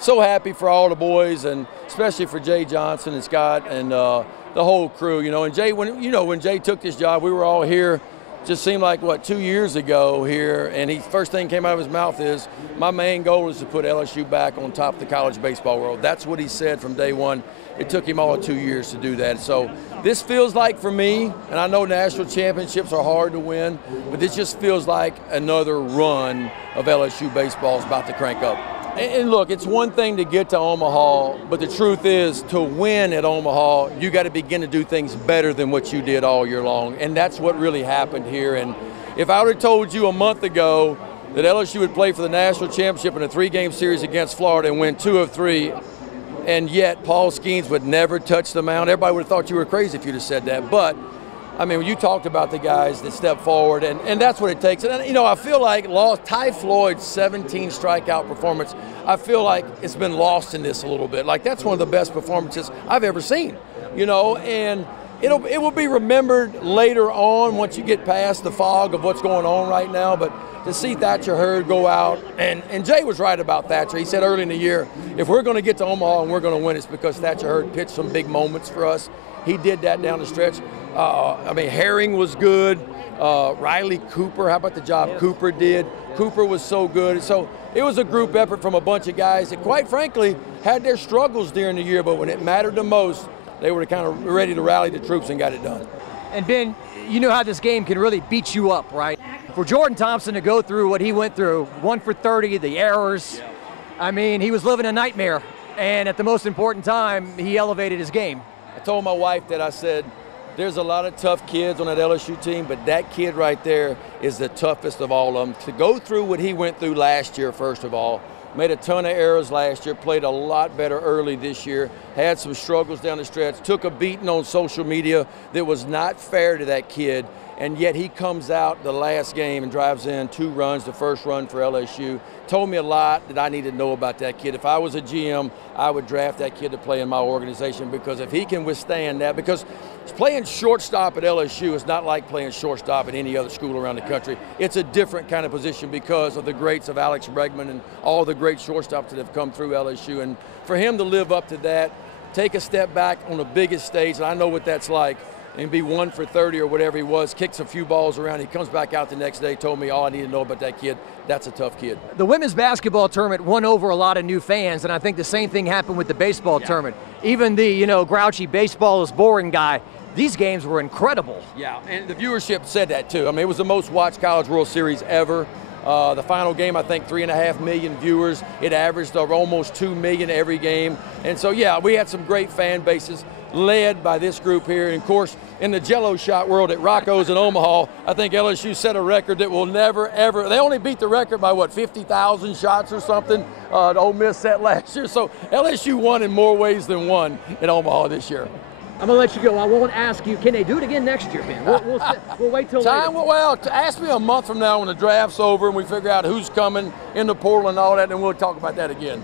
So happy for all the boys, and especially for Jay Johnson and Scott and the whole crew. And Jay, when Jay took this job, we were all here. Just seemed like 2 years ago here, and first thing came out of his mouth is, my main goal is to put LSU back on top of the college baseball world. That's what he said from day one. It took him all of 2 years to do that. So this feels like, for me, and I know national championships are hard to win, but this just feels like another run of LSU baseball is about to crank up. And look, it's one thing to get to Omaha, but the truth is, to win at Omaha, you got to begin to do things better than what you did all year long. And that's what really happened here. And if I would have told you a month ago that LSU would play for the national championship in a 3-game series against Florida and win 2 of 3, and yet Paul Skeens would never touch the mound, everybody would have thought you were crazy if you'd have said that. But I mean, when you talked about the guys that step forward, and that's what it takes. And, I feel like Ty Floyd's 17 strikeout performance, I feel like it's been lost in this a little bit. Like, that's one of the best performances I've ever seen, and it will be remembered later on once you get past the fog of what's going on right now. But to see Thatcher Hurd go out, and Jay was right about Thatcher. He said early in the year, if we're going to get to Omaha and we're going to win, it's because Thatcher Hurd pitched some big moments for us. He did that down the stretch. Herring was good. Riley Cooper, how about the job Cooper did? Cooper was so good. So it was a group effort from a bunch of guys that, quite frankly, had their struggles during the year, but when it mattered the most, they were kind of ready to rally the troops and got it done. And Ben, you know how this game can really beat you up, right? For Jordan Thompson to go through what he went through, 1 for 30, the errors, I mean, he was living a nightmare. And at the most important time, he elevated his game. I told my wife that, I said, there's a lot of tough kids on that LSU team, but that kid right there is the toughest of all of them. To go through what he went through last year, first of all, made a ton of errors last year, played a lot better early this year, had some struggles down the stretch, took a beating on social media that was not fair to that kid, and yet he comes out the last game and drives in 2 runs, the first run for LSU. Told me a lot that I need to know about that kid. If I was a GM, I would draft that kid to play in my organization, because if he can withstand that, because playing shortstop at LSU is not like playing shortstop at any other school around the country. It's a different kind of position because of the greats of Alex Bregman and all the great shortstops that have come through LSU. And for him to live up to that, take a step back on the biggest stage, and I know what that's like, and be 1 for 30 or whatever he was, kicks a few balls around, he comes back out the next day, told me all I need to know about that kid. That's a tough kid. The women's basketball tournament won over a lot of new fans, and I think the same thing happened with the baseball tournament. Even the, grouchy baseball is boring guy, these games were incredible. Yeah, and the viewership said that too. I mean, it was the most watched College World Series ever. The final game, I think 3.5 million viewers. It averaged over almost 2 million every game. And so, yeah, we had some great fan bases led by this group here. And of course, in the Jello shot world at Rocco's in Omaha, I think LSU set a record that will never, ever, they only beat the record by 50,000 shots or something. The Ole Miss set last year. So LSU won in more ways than one in Omaha this year. I'm going to let you go. I won't ask you, can they do it again next year, man? We'll wait till later. Well, ask me a month from now when the draft's over and we figure out who's coming in the portal and all that, and we'll talk about that again.